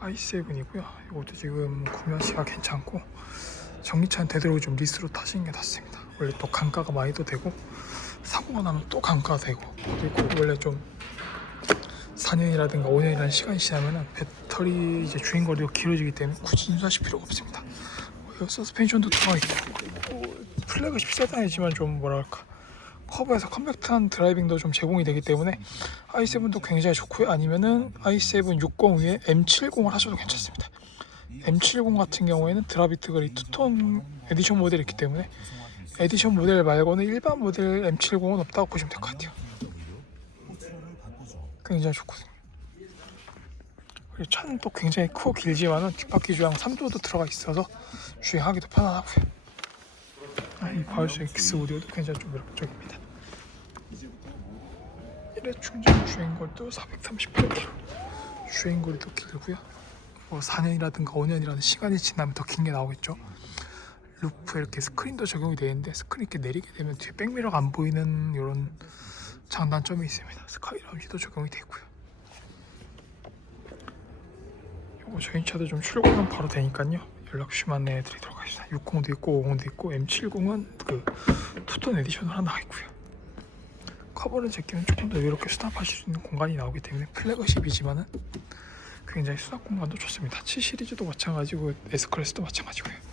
i7이고요. 이것도 지금 구매하시기가 괜찮고 전기차는 되도록 좀 리스로 타시는 게 낫습니다. 원래 또 강가가 많이 도 되고 사고가 나면 또 강가가 되고 그리고 원래 좀 4년이라든가 5년이라는 시간이 지나면은 배터리 이제 주행 거리가 길어지기 때문에 굳이 인수하실 필요가 없습니다. 뭐 서스펜션도 들어가 있고 그리고 플래그십 세단이지만 좀 뭐랄까 커브에서 컴팩트한 드라이빙도 좀 제공이 되기 때문에 i7도 굉장히 좋고요. 아니면은 i7 60 위에 M70을 하셔도 괜찮습니다. M70 같은 경우에는 드라비트 그리 투톤 에디션 모델이 있기 때문에 에디션 모델 말고는 일반 모델 M70은 없다고 보시면 될 것 같아요. 굉장히 좋거든요. 그리고 차는 또 굉장히 크고 길지만은 뒷바퀴 주행 3조도 들어가 있어서 주행하기도 편안하고요. 아, 이 바이오스 X 오디오도 굉장히 좀 매력적입니다. 1회 충전 주행거리도 438km 주행거리도 길고요. 뭐 4년이라든가 5년이라는 시간이 지나면 더 긴 게 나오겠죠. 루프 이렇게 스크린도 적용이 되는데 스크린 이렇게 내리게 되면 뒤에 백미러가 안 보이는 이런 장단점이 있습니다. 스카이라운지도 적용이 되고요. 요거 저희 차도 좀 출고는 바로 되니까요. 연락 주시면 안내해 드리도록 하겠습니다. 60도 있고 50도 있고 M70은 그 투톤 에디션으로 하나 있고요 커버를 제끼면 조금 더 이렇게 수납하실 수 있는 공간이 나오기 때문에 플래그십이지만은 굉장히 수납 공간도 좋습니다. 7 시리즈도 마찬가지고 S 클래스도 마찬가지고요.